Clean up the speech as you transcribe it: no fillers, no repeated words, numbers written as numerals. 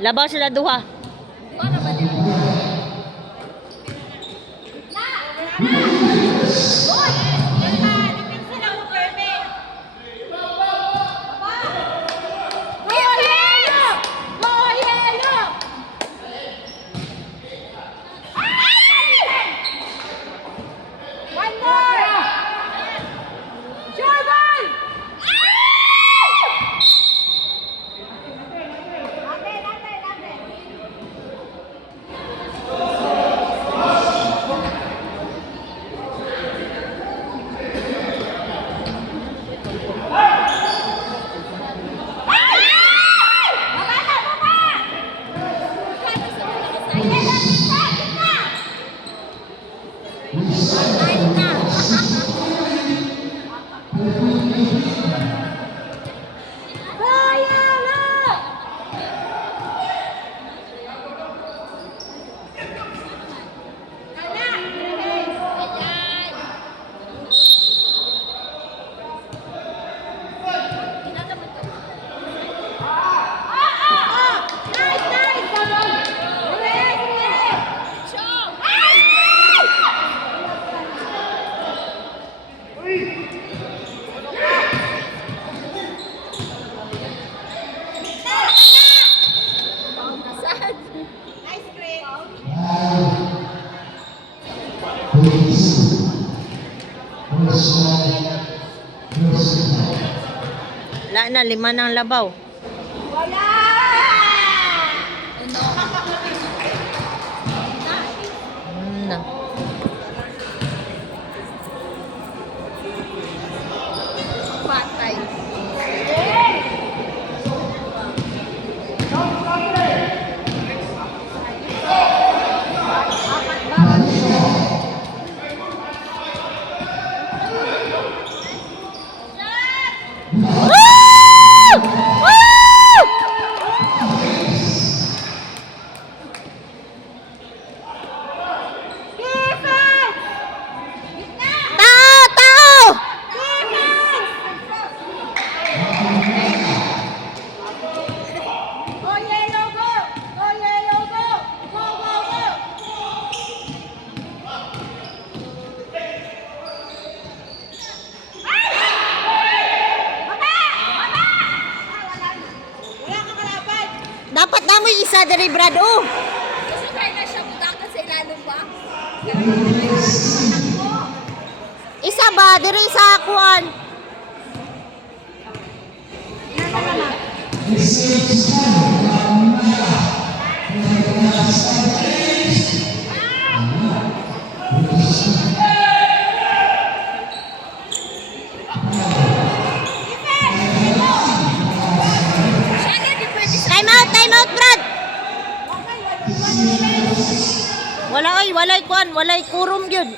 Labaw sila duha. Para ba din? Wala na, 5 ng labaw. Wala! Na. Patay. Dapat na mo isa dari Brad, oh. Gusto tayo na siya butakan sa ilalong ba? Isa ba diri sa kuan? Time out, Brad. Walay kuan, walay kurom gyud.